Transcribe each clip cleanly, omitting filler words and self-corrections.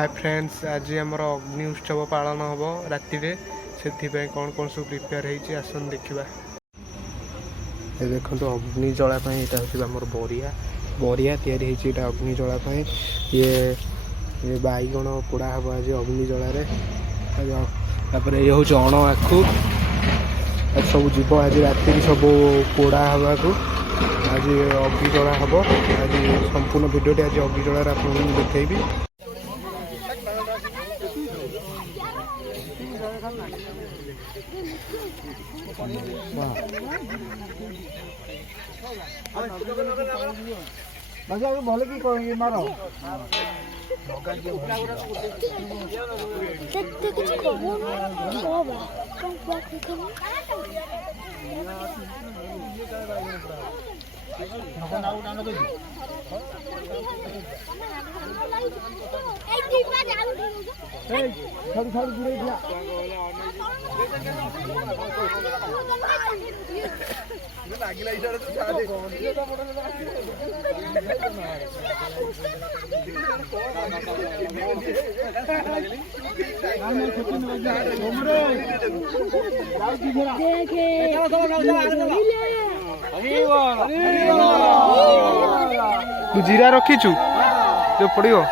Hi friends, आज आमर अग्नि उत्सव पालन हम राति से कौन कौन सब प्रिपेयर होती आसन देखा। देखो अग्नि जलापी यहाँ हूँ आम बरिया बरिया या अग्नि जलापी ये बैगण पोड़ा हम आज अग्नि जलार। ये हूँ अण आखु सब जीव आज राति सब पोड़ा हवा को आज अग्नि जला हम। आज संपूर्ण भिडियोटी आज अग्नि जलार आप देखी। भले कि कहेंगे मारो तू जीरा रखीचु जो पड़ो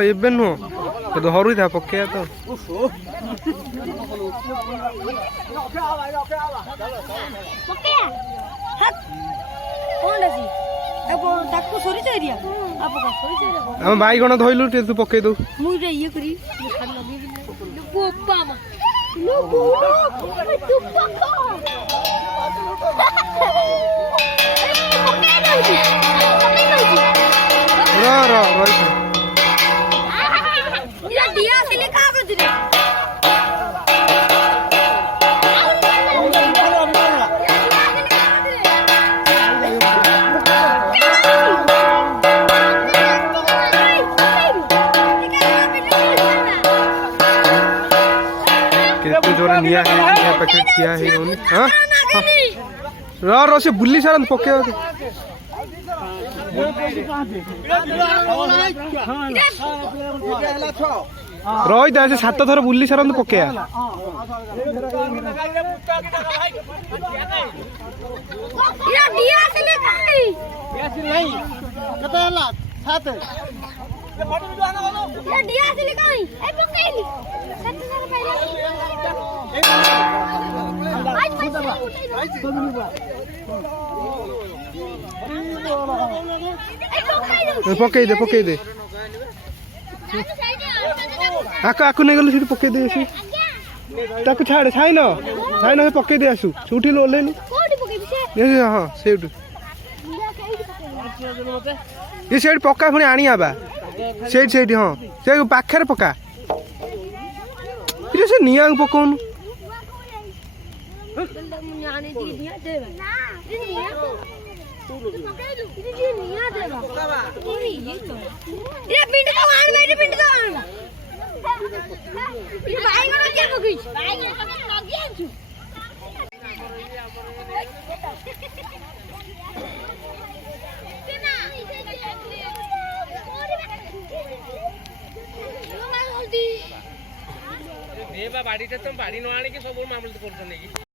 एबे नुह तो हरू था पके तो आम बैगण धोइलु तू पके दो जोर निया पैकेट ठिया से बुली सारा पके रही था 7 थर बुली सारा पके पकई दे आकु नहीं गलु पकई दे छाड़ छाइन छाइन पकई दे आसु उठी ओल्लेनु हाँ से ये सेठ पक्का पुणी आनी बा सेठ सेठ हाँ से पाखे पक्का से निया पकाउनु बाड़ी तो बाड़ी न आने सब मामला कर